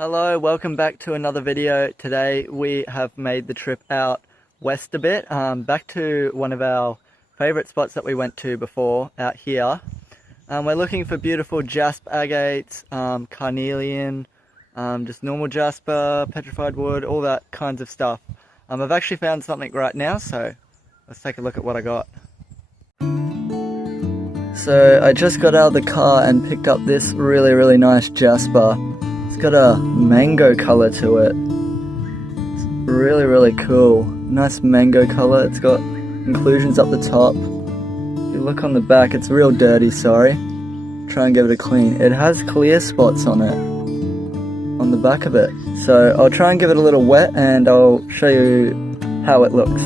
Hello, welcome back to another video. Today we have made the trip out west a bit, back to one of our favourite spots that we went to before, out here. We're looking for beautiful Jasp-Agates, carnelian, just normal jasper, petrified wood, all that kinds of stuff. I've actually found something right now, so let's take a look at what I got. So I just got out of the car and picked up this really nice jasper. It's got a mango colour to it. It's really cool. Nice mango colour. It's got inclusions up the top. If you look on the back, it's real dirty, sorry. Try and give it a clean. It has clear spots on it, on the back of it. So I'll try and give it a little wet and I'll show you how it looks.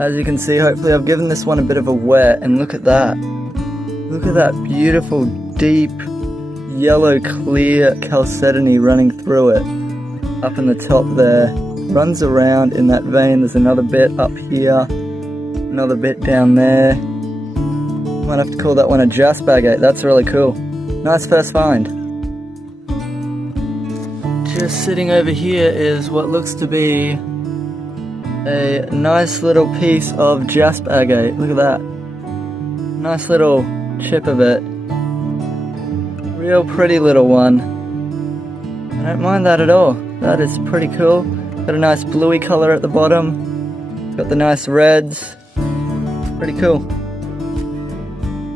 As you can see, hopefully I've given this one a bit of a wet, and look at that. Look at that beautiful, deep, yellow, clear chalcedony running through it. Up in the top there. Runs around in that vein. There's another bit up here. Another bit down there. Might have to call that one a Jasp-Agate. That's really cool. Nice first find. Just sitting over here is what looks to be a nice little piece of Jasp-Agate. Look at that. Nice little chip of it. Real pretty little one. I don't mind that at all. That is pretty cool. Got a nice bluey colour at the bottom. It's got the nice reds. Pretty cool.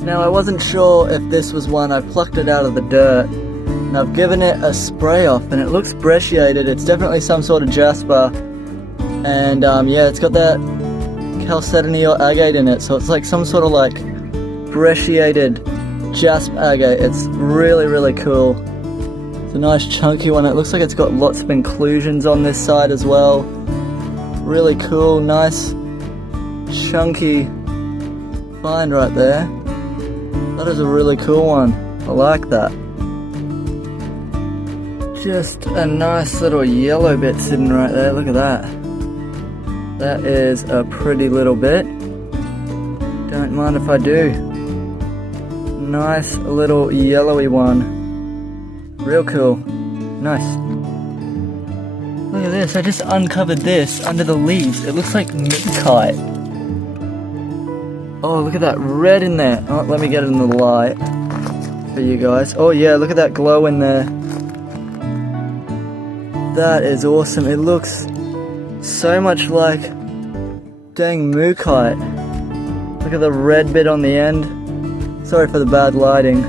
Now I wasn't sure if this was one. I plucked it out of the dirt and I've given it a spray off and it looks brecciated. It's definitely some sort of jasper. And yeah, it's got that chalcedony or agate in it, so it's like some sort of like brecciated Jasp-Agate. It's really cool. It's a nice chunky one. It looks like it's got lots of inclusions on this side as well. Really cool, nice chunky find right there. That is a really cool one. I like that. Just a nice little yellow bit sitting right there. Look at that. That is a pretty little bit. Don't mind if I do. Nice little yellowy one. Real cool. Nice. Look at this. I just uncovered this under the leaves. It looks like Mookaite. Oh, look at that red in there. Oh, let me get it in the light for you guys. Oh yeah, look at that glow in there. That is awesome. It looks so much like dang Mookaite. Look at the red bit on the end. Sorry for the bad lighting.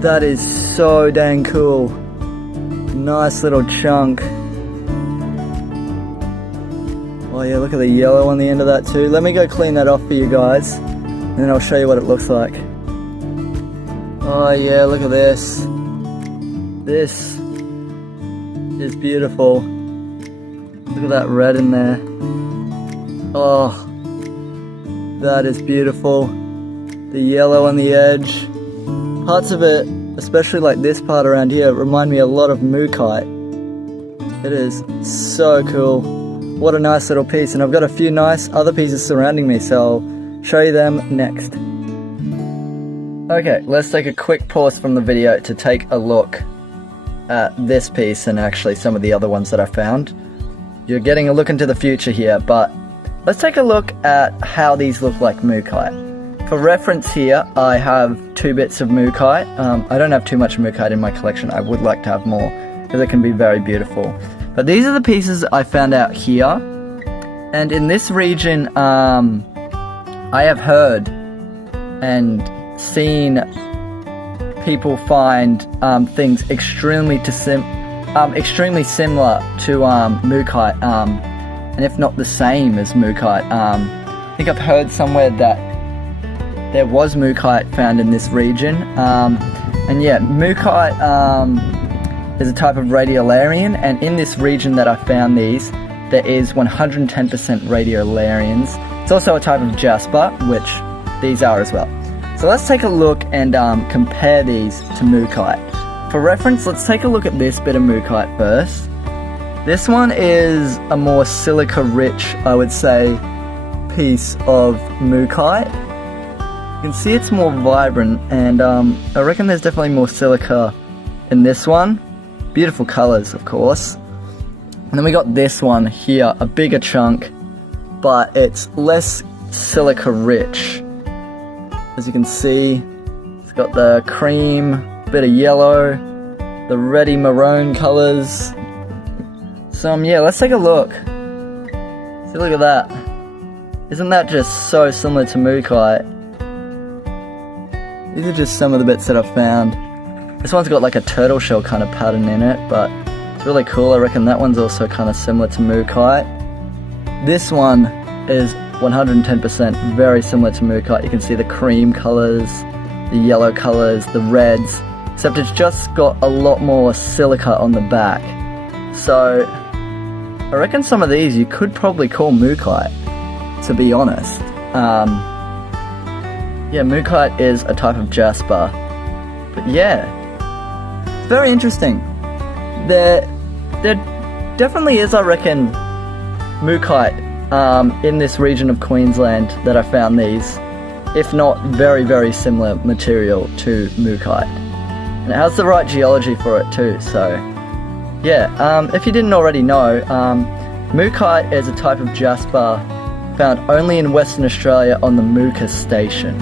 That is so dang cool. Nice little chunk. Oh yeah, look at the yellow on the end of that too. Let me go clean that off for you guys, and then I'll show you what it looks like. Oh yeah, look at this. This is beautiful. Look at that red in there. Oh, that is beautiful. The yellow on the edge. Parts of it, especially like this part around here, remind me a lot of Mookaite. It is so cool. What a nice little piece. And I've got a few nice other pieces surrounding me, so I'll show you them next. Okay, let's take a quick pause from the video to take a look at this piece and actually some of the other ones that I found. You're getting a look into the future here, but let's take a look at how these look like Mookaite. For reference here, I have 2 bits of Mookaite. I don't have too much Mookaite in my collection. I would like to have more, because it can be very beautiful. But these are the pieces I found out here. And in this region, I have heard and seen people find things extremely similar to Mookaite, and if not the same as Mookaite. I think I've heard somewhere that there was Mookaite found in this region, and yeah, Mookaite is a type of radiolarian, and in this region that I found these, there is 110% radiolarians. It's also a type of jasper, which these are as well. So let's take a look and compare these to Mookaite. For reference, let's take a look at this bit of Mookaite first. This one is a more silica-rich, I would say, piece of Mookaite. You can see it's more vibrant, and I reckon there's definitely more silica in this one. Beautiful colors, of course. And then we got this one here, a bigger chunk, but it's less silica rich. As you can see, it's got the cream, bit of yellow, the reddy maroon colors. So yeah, let's take a look. See, look at that. Isn't that just so similar to Mookaite? These are just some of the bits that I've found. This one's got like a turtle shell kind of pattern in it, but it's really cool. I reckon that one's also kind of similar to Mookaite. This one is 110% very similar to Mookaite. You can see the cream colors, the yellow colors, the reds, except it's just got a lot more silica on the back. So I reckon some of these you could probably call Mookaite, to be honest. Yeah, Mookaite is a type of jasper, but yeah, it's very interesting. There definitely is, I reckon, Mookaite in this region of Queensland that I found these, if not very, very similar material to Mookaite. And it has the right geology for it too, so yeah, if you didn't already know, Mookaite is a type of jasper found only in Western Australia on the Mooka station.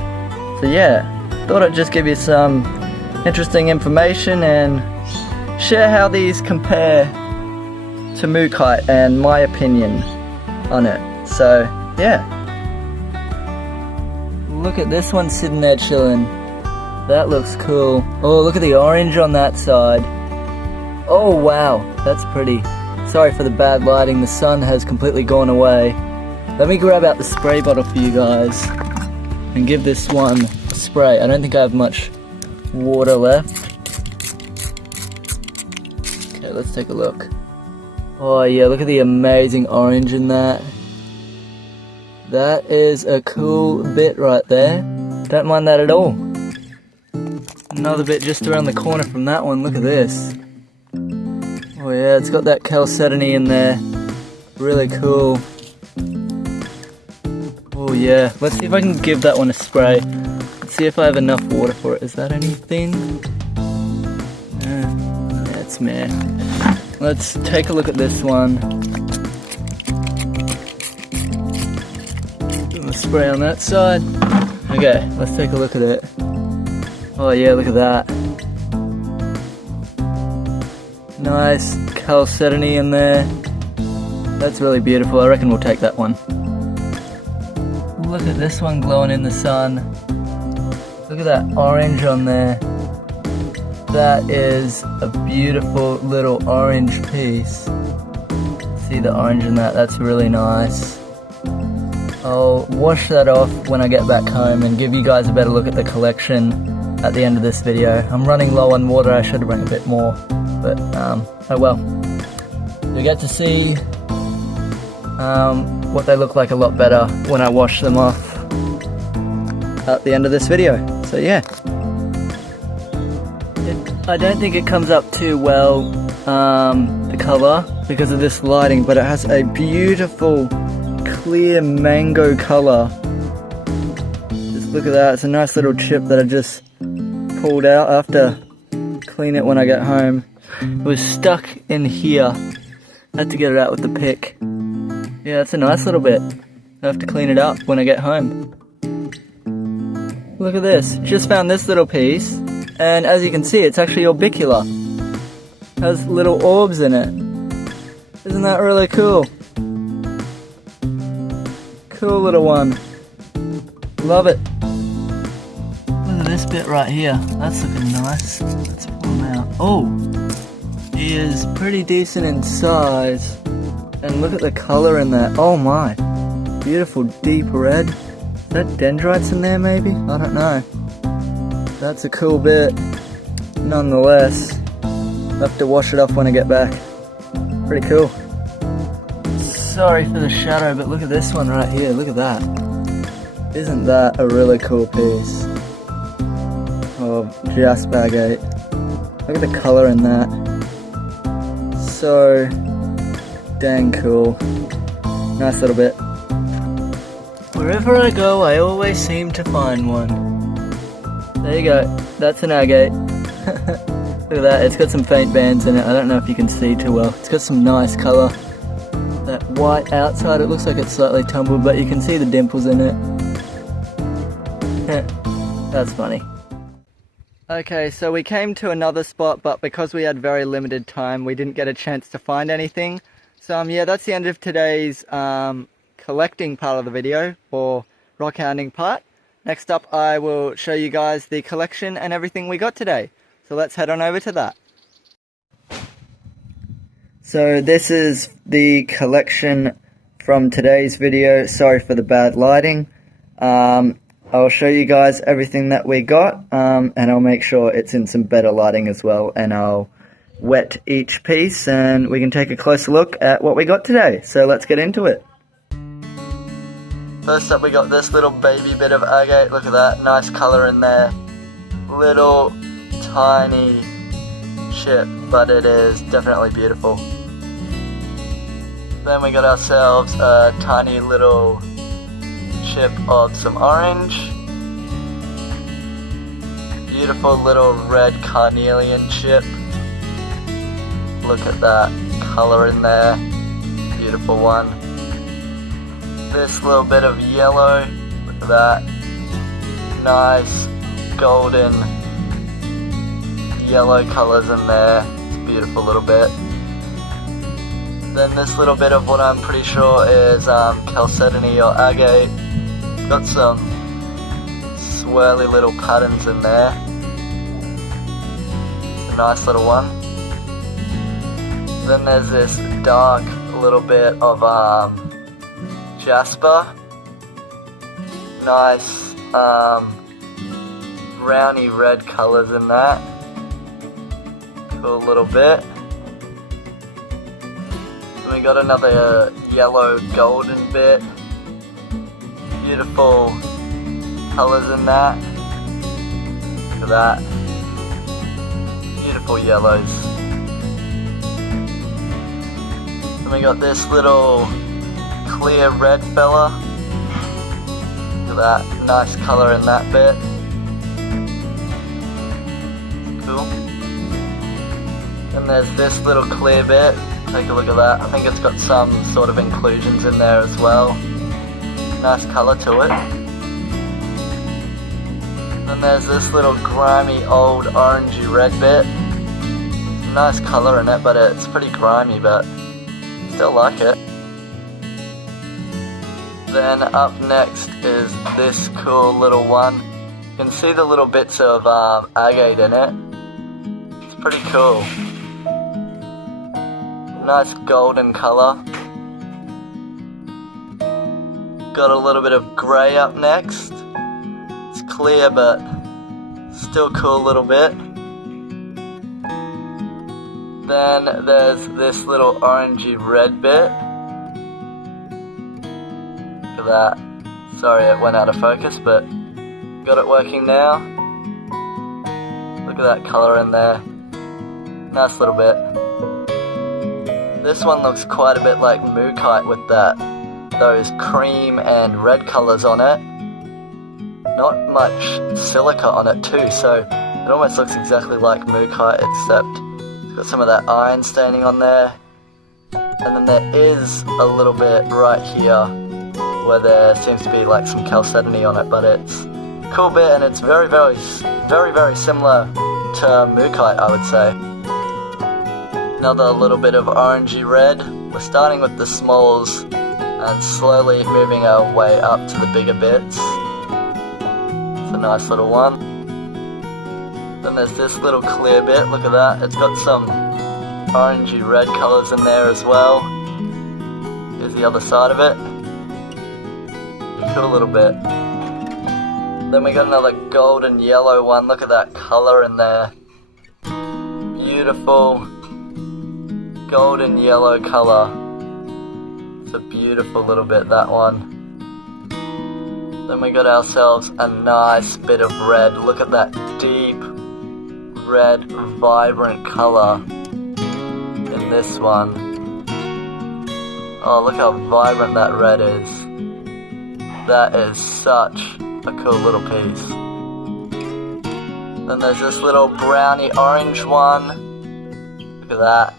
So yeah, thought I'd just give you some interesting information and share how these compare to Mookaite and my opinion on it. So yeah, look at this one sitting there chilling. That looks cool. Oh, look at the orange on that side. Oh wow, that's pretty. Sorry for the bad lighting, the sun has completely gone away. Let me grab out the spray bottle for you guys and give this one a spray. I don't think I have much water left. Okay, let's take a look. Oh yeah, look at the amazing orange in that. That is a cool bit right there. Don't mind that at all. Another bit just around the corner from that one, look at this. Oh yeah, it's got that chalcedony in there. Really cool. Oh yeah, let's see if I can give that one a spray. Let's see if I have enough water for it. Is that anything? Yeah, it's meh. Let's take a look at this one. Give a spray on that side. Okay, let's take a look at it. Oh yeah, look at that. Nice chalcedony in there. That's really beautiful. I reckon we'll take that one. Look at this one glowing in the sun. Look at that orange on there. That is a beautiful little orange piece. See the orange in that? That's really nice. I'll wash that off when I get back home and give you guys a better look at the collection at the end of this video. I'm running low on water. I should bring a bit more, but oh well. You get to see what they look like a lot better when I wash them off at the end of this video. So yeah, I don't think it comes up too well, the colour, because of this lighting, but it has a beautiful clear mango colour. Just look at that. It's a nice little chip that I just pulled out after clean it when I get home. It was stuck in here. I had to get it out with the pick. Yeah, it's a nice little bit. I have to clean it up when I get home. Look at this. Just found this little piece, and as you can see, it's actually orbicular. Has little orbs in it. Isn't that really cool? Cool little one. Love it. Look at this bit right here. That's looking nice. Let's pull him out. Oh, he is pretty decent in size. And look at the colour in that. Oh my. Beautiful deep red. Is that dendrites in there maybe? I don't know. That's a cool bit. Nonetheless, I'll have to wash it off when I get back. Pretty cool. Sorry for the shadow, but look at this one right here. Look at that. Isn't that a really cool piece of Jasp-Agate? Look at the colour in that. So dang cool. Nice little bit. Wherever I go, I always seem to find one. There you go. That's an agate. Look at that, it's got some faint bands in it. I don't know if you can see too well. It's got some nice colour. That white outside, it looks like it's slightly tumbled, but you can see the dimples in it. That's funny. Okay, so we came to another spot, but because we had very limited time, we didn't get a chance to find anything. So yeah, that's the end of today's collecting part of the video, or rock hounding part. Next up, I will show you guys the collection and everything we got today. So let's head on over to that. So this is the collection from today's video. Sorry for the bad lighting. I'll show you guys everything that we got, and I'll make sure it's in some better lighting as well, and I'll wet each piece and we can take a closer look at what we got today. So let's get into it. First up, we got this little baby bit of agate. Look at that, nice colour in there. Little tiny chip, but it is definitely beautiful. Then we got ourselves a tiny little chip of some orange. Beautiful little red carnelian chip. Look at that colour in there. Beautiful one. This little bit of yellow. Look at that. Nice golden yellow colours in there. It's a beautiful little bit. Then this little bit of what I'm pretty sure is chalcedony or agate. Got some swirly little patterns in there. A nice little one. Then there's this dark little bit of jasper. Nice browny red colours in that. Cool little bit. Then we got another yellow golden bit. Beautiful colours in that. Look at that. Beautiful yellows. Then we got this little clear red fella. Look at that. Nice colour in that bit. Cool. Then there's this little clear bit. Take a look at that. I think it's got some sort of inclusions in there as well. Nice colour to it. Then there's this little grimy old orangey red bit. Nice colour in it, but it's pretty grimy, but still like it. Then up next is this cool little one. You can see the little bits of agate in it. It's pretty cool. Nice golden colour. Got a little bit of grey up next. It's clear but still cool little bit. Then there's this little orangey red bit. Look at that. Sorry it went out of focus, but got it working now. Look at that colour in there. Nice little bit. This one looks quite a bit like Mookaite with those cream and red colours on it. Not much silica on it too, so it almost looks exactly like Mookaite, except it's got some of that iron staining on there. And then there is a little bit right here where there seems to be like some chalcedony on it, but it's a cool bit and it's very similar to Mookaite, I would say. Another little bit of orangey red. We're starting with the smalls and slowly moving our way up to the bigger bits. It's a nice little one. Then there's this little clear bit, look at that. It's got some orangey red colours in there as well. Here's the other side of it. Cool little bit. Then we got another golden yellow one, look at that colour in there. Beautiful golden yellow colour. It's a beautiful little bit, that one. Then we got ourselves a nice bit of red. Look at that deep red vibrant colour in this one. Oh, look how vibrant that red is. That is such a cool little piece. Then there's this little brownie orange one. Look at that.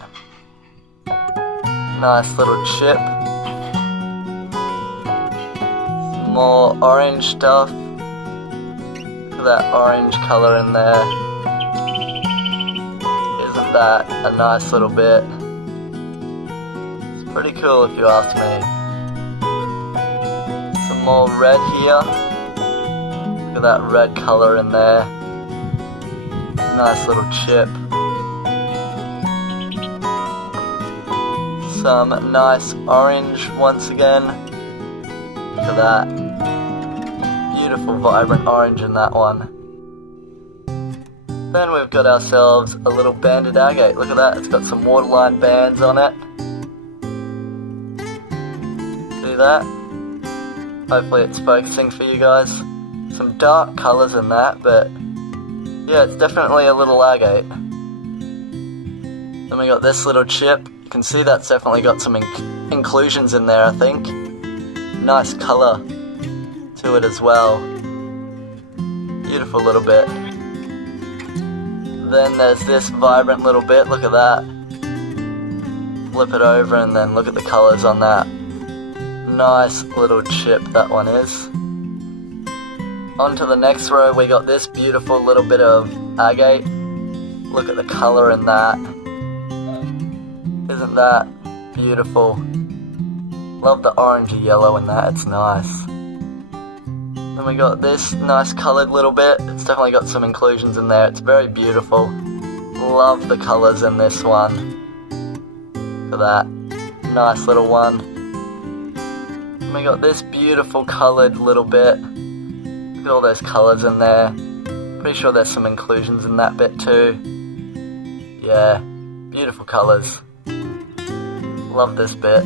Nice little chip. Some more orange stuff. Look at that orange colour in there. Isn't that a nice little bit? It's pretty cool if you ask me. Some more red here. Look at that red colour in there. Nice little chip. Some nice orange once again. Look at that. Beautiful vibrant orange in that one. Then we've got ourselves a little banded agate. Look at that, it's got some waterline bands on it. See that? Hopefully it's focusing for you guys. Some dark colours in that, but yeah, it's definitely a little agate. Then we got this little chip. You can see that's definitely got some inclusions in there, I think. Nice colour to it as well. Beautiful little bit. Then there's this vibrant little bit, look at that. Flip it over and then look at the colours on that. Nice little chip that one is. On to the next row, we got this beautiful little bit of agate. Look at the colour in that. Isn't that beautiful? Love the orangey yellow in that, it's nice. Then we got this nice coloured little bit. It's definitely got some inclusions in there. It's very beautiful. Love the colours in this one. Look at that. Nice little one. Then we got this beautiful coloured little bit. Look at all those colours in there. Pretty sure there's some inclusions in that bit too. Yeah, beautiful colours. Love this bit.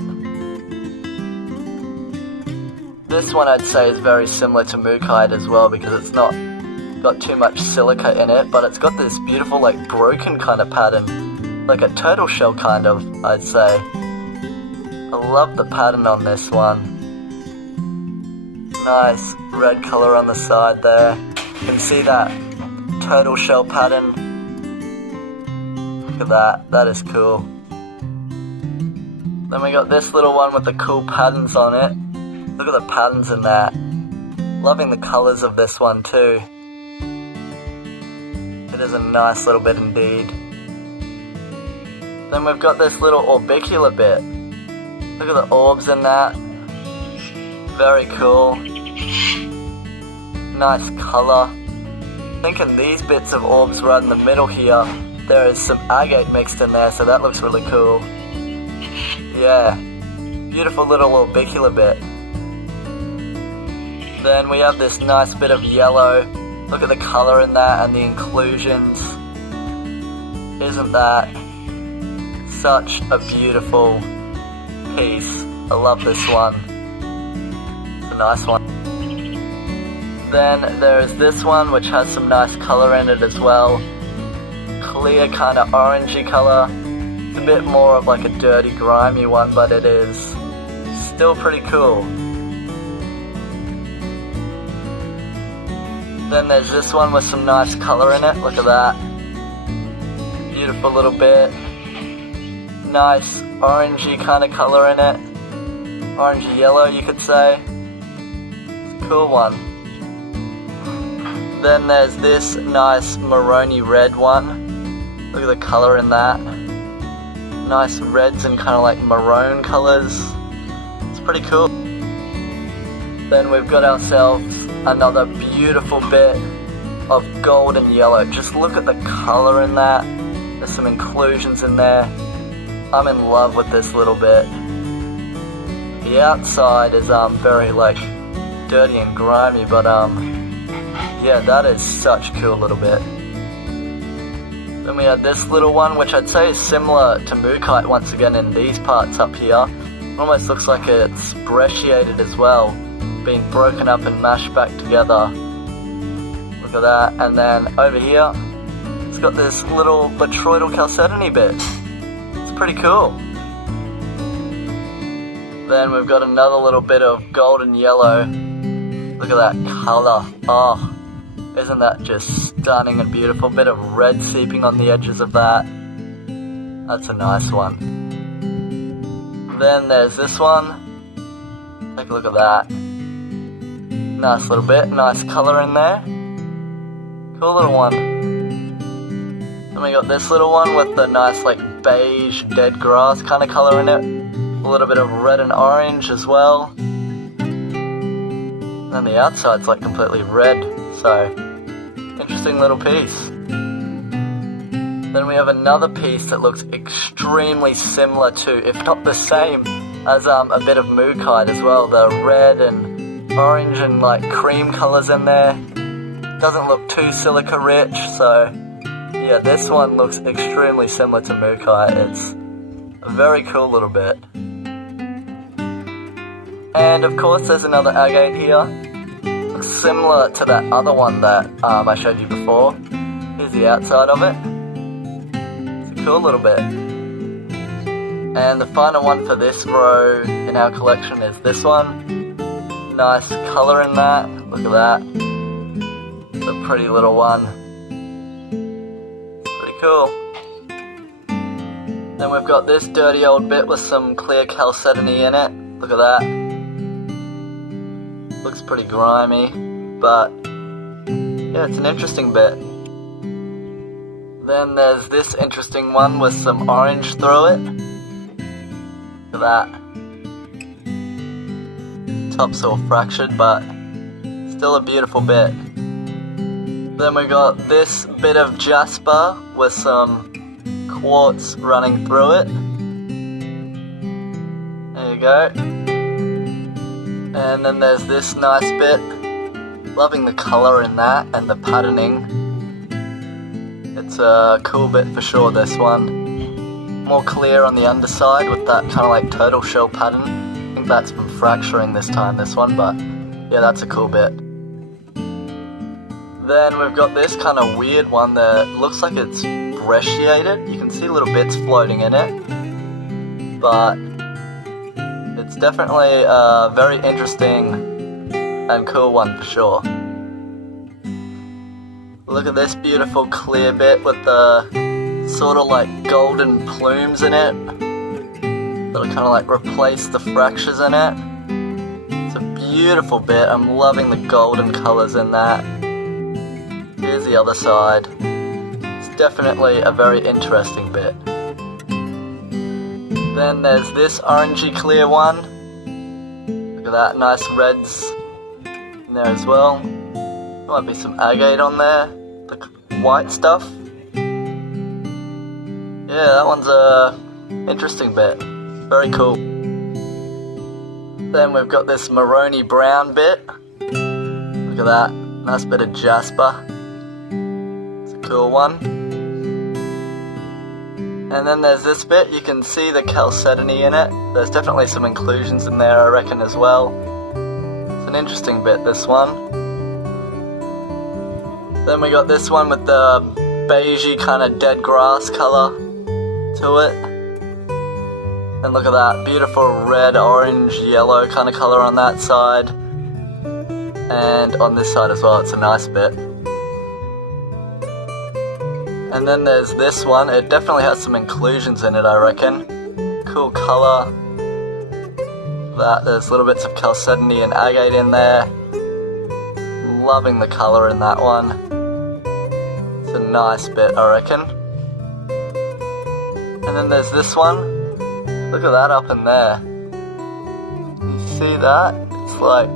This one I'd say is very similar to Mookaite as well because it's not got too much silica in it, but it's got this beautiful like broken kind of pattern. Like a turtle shell kind of, I'd say. I love the pattern on this one. Nice red colour on the side there. You can see that turtle shell pattern. Look at that, that is cool. Then we got this little one with the cool patterns on it. Look at the patterns in that. Loving the colours of this one too. It is a nice little bit indeed. Then we've got this little orbicular bit. Look at the orbs in that. Very cool. Nice colour. I think in these bits of orbs right in the middle here, there is some agate mixed in there, so that looks really cool. Yeah, beautiful little orbicular bit. Then we have this nice bit of yellow. Look at the colour in that and the inclusions. Isn't that such a beautiful piece? I love this one. It's a nice one. Then there is this one which has some nice colour in it as well. Clear kind of orangey colour. It's a bit more of like a dirty grimy one, but it is still pretty cool. Then there's this one with some nice colour in it, look at that. Beautiful little bit. Nice orangey kind of colour in it. Orangey yellow you could say. It's a cool one. Then there's this nice maroony red one. Look at the colour in that. Nice reds and kind of like maroon colours. It's pretty cool. Then we've got ourselves another beautiful bit of golden yellow. Just look at the colour in that. There's some inclusions in there. I'm in love with this little bit. The outside is very like dirty and grimy, but yeah, that is such a cool little bit. Then we have this little one, which I'd say is similar to Mookaite once again in these parts up here. It almost looks like it's brecciated as well, being broken up and mashed back together. Look at that. And then over here, it's got this little botryoidal chalcedony bit. It's pretty cool. Then we've got another little bit of golden yellow. Look at that colour. Oh, Isn't that just stunning and beautiful? Bit of red seeping on the edges of that. That's a nice one. Then there's this one. Take a look at that. Nice little bit, nice colour in there. Cool little one. Then we got this little one with the nice like beige dead grass kind of colour in it. A little bit of red and orange as well. And the outside's like completely red, so interesting little piece. Then we have another piece that looks extremely similar to, if not the same, as a bit of Mookaite as well. The red and orange and like cream colours in there. Doesn't look too silica rich, so yeah, this one looks extremely similar to Mookaite. It's a very cool little bit. And of course there's another agate here. Looks similar to that other one that I showed you before. Here's the outside of it. It's a cool little bit. And the final one for this row in our collection is this one. Nice colour in that. Look at that. It's a pretty little one. Pretty cool. Then we've got this dirty old bit with some clear chalcedony in it. Look at that. Looks pretty grimy, but yeah, it's an interesting bit. Then there's this interesting one with some orange through it. Look at that. Top's all fractured, but still a beautiful bit. Then we got this bit of jasper with some quartz running through it. There you go. And then there's this nice bit. Loving the colour in that and the patterning. It's a cool bit for sure, this one. More clear on the underside with that kind of like turtle shell pattern. I think that's from fracturing this time, this one, but yeah, that's a cool bit. Then we've got this kind of weird one that looks like it's brecciated. You can see little bits floating in it, but it's definitely a very interesting and cool one for sure. Look at this beautiful clear bit with the sort of like golden plumes in it. That'll kind of like replace the fractures in it. It's a beautiful bit. I'm loving the golden colours in that. Here's the other side. It's definitely a very interesting bit. Then there's this orangey clear one. Look at that, nice reds in there as well. There might be some agate on there. The white stuff. Yeah, that one's a interesting bit. Very cool. Then we've got this maroony brown bit. Look at that, nice bit of jasper. It's a cool one. And then there's this bit, you can see the chalcedony in it. There's definitely some inclusions in there, I reckon, as well. It's an interesting bit, this one. Then we got this one with the beigey kind of dead grass colour to it. And look at that, beautiful red, orange, yellow kind of colour on that side. And on this side as well, it's a nice bit. And then there's this one, it definitely has some inclusions in it, I reckon. Cool colour. There's little bits of chalcedony and agate in there. Loving the colour in that one. It's a nice bit, I reckon. And then there's this one. Look at that up in there. You see that? It's like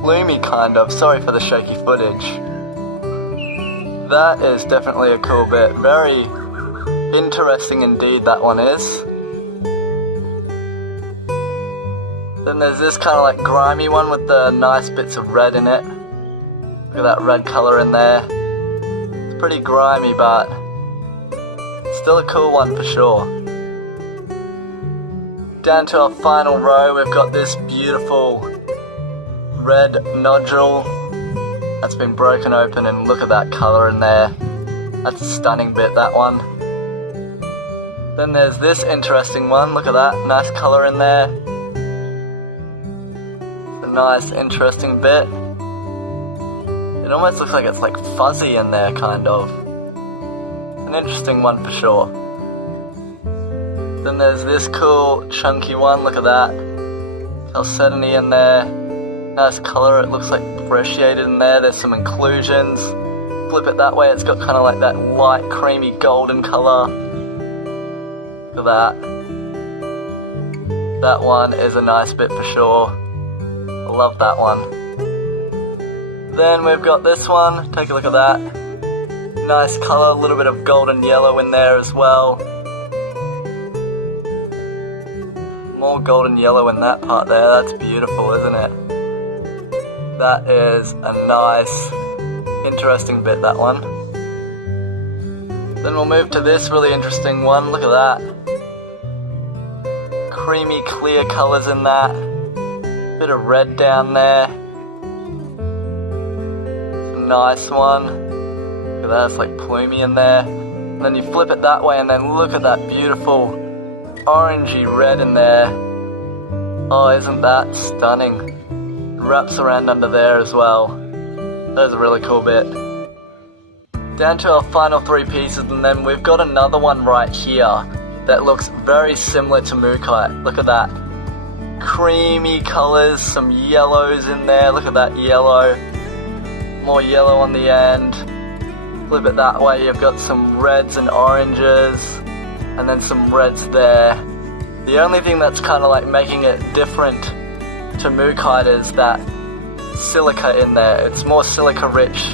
plumy kind of. Sorry for the shaky footage. That is definitely a cool bit. Very interesting indeed, that one is. Then there's this kind of like grimy one with the nice bits of red in it. Look at that red colour in there. It's pretty grimy, but still a cool one for sure. Down to our final row, we've got this beautiful red nodule that's been broken open, and look at that colour in there. That's a stunning bit, that one. Then there's this interesting one, look at that, nice colour in there. A nice interesting bit. It almost looks like it's like fuzzy in there, kind of. An interesting one for sure. Then there's this cool chunky one, look at that. Chalcedony in there. Nice colour, it looks like brecciated in there. There's some inclusions. Flip it that way, it's got kind of like that light creamy golden colour. Look at that. That one is a nice bit for sure. I love that one. Then we've got this one, take a look at that. Nice colour, a little bit of golden yellow in there as well. More golden yellow in that part there, that's beautiful, isn't it? That is a nice, interesting bit, that one. Then we'll move to this really interesting one, look at that. Creamy clear colours in that. Bit of red down there. It's a nice one. Look at that, it's like plumey in there. And then you flip it that way and then look at that beautiful orangey red in there. Oh, isn't that stunning? It wraps around under there as well. That is a really cool bit. Down to our final three pieces, and then we've got another one right here that looks very similar to Mookaite. Look at that. Creamy colours, some yellows in there. Look at that yellow. More yellow on the end. Flip it that way, you've got some reds and oranges, and then some reds there. The only thing that's kind of like making it different to Mookaite is that silica in there. It's more silica rich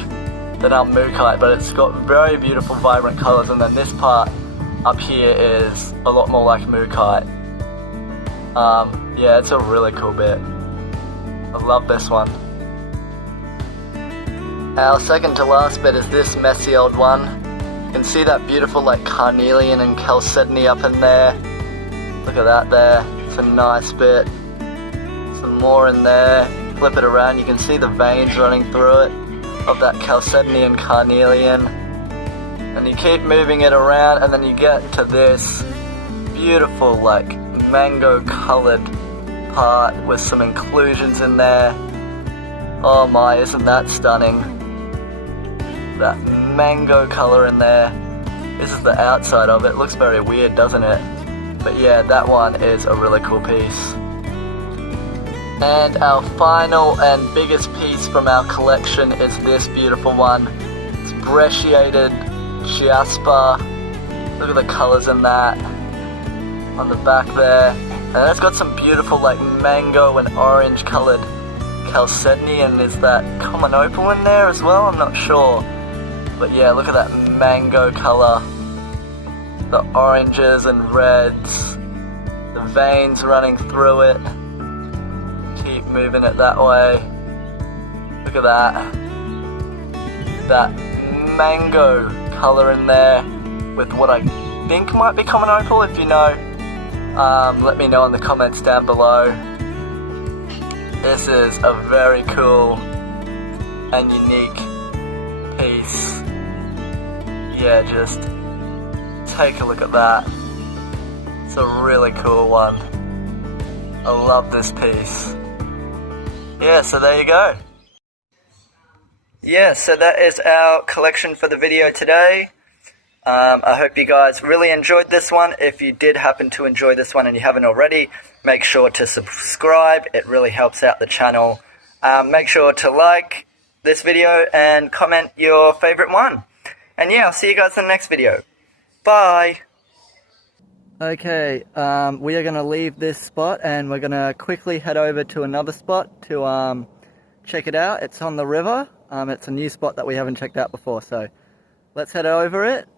than our Mookaite, but it's got very beautiful vibrant colours, and then this part up here is a lot more like Mookaite. Yeah, it's a really cool bit. I love this one. Our second to last bit is this messy old one. You can see that beautiful like carnelian and chalcedony up in there. Look at that there. It's a nice bit. Some more in there. Flip it around, you can see the veins running through it of that chalcedony and carnelian. And you keep moving it around, and then you get to this beautiful like mango coloured part with some inclusions in there. Oh my, isn't that stunning? That mango colour in there. This is the outside of it. Looks very weird, doesn't it? But yeah, that one is a really cool piece. And our final and biggest piece from our collection is this beautiful one. It's brecciated jasper. Look at the colours in that on the back there. And it's got some beautiful like mango and orange coloured chalcedony, and is that common opal in there as well? I'm not sure. But yeah, look at that mango colour. The oranges and reds. The veins running through it. Keep moving it that way. Look at that. That mango colour in there with what I think might be common opal. If you know, let me know in the comments down below. This is a very cool and unique piece. Yeah, just take a look at that. It's a really cool one. I love this piece. Yeah, so there you go. Yeah, so that is our collection for the video today. I hope you guys really enjoyed this one. If you did happen to enjoy this one and you haven't already, make sure to subscribe. It really helps out the channel. Make sure to like this video and comment your favorite one. And yeah, I'll see you guys in the next video. Bye! Okay, we are going to leave this spot and we're going to quickly head over to another spot to check it out. It's on the river. It's a new spot that we haven't checked out before, so let's head over it.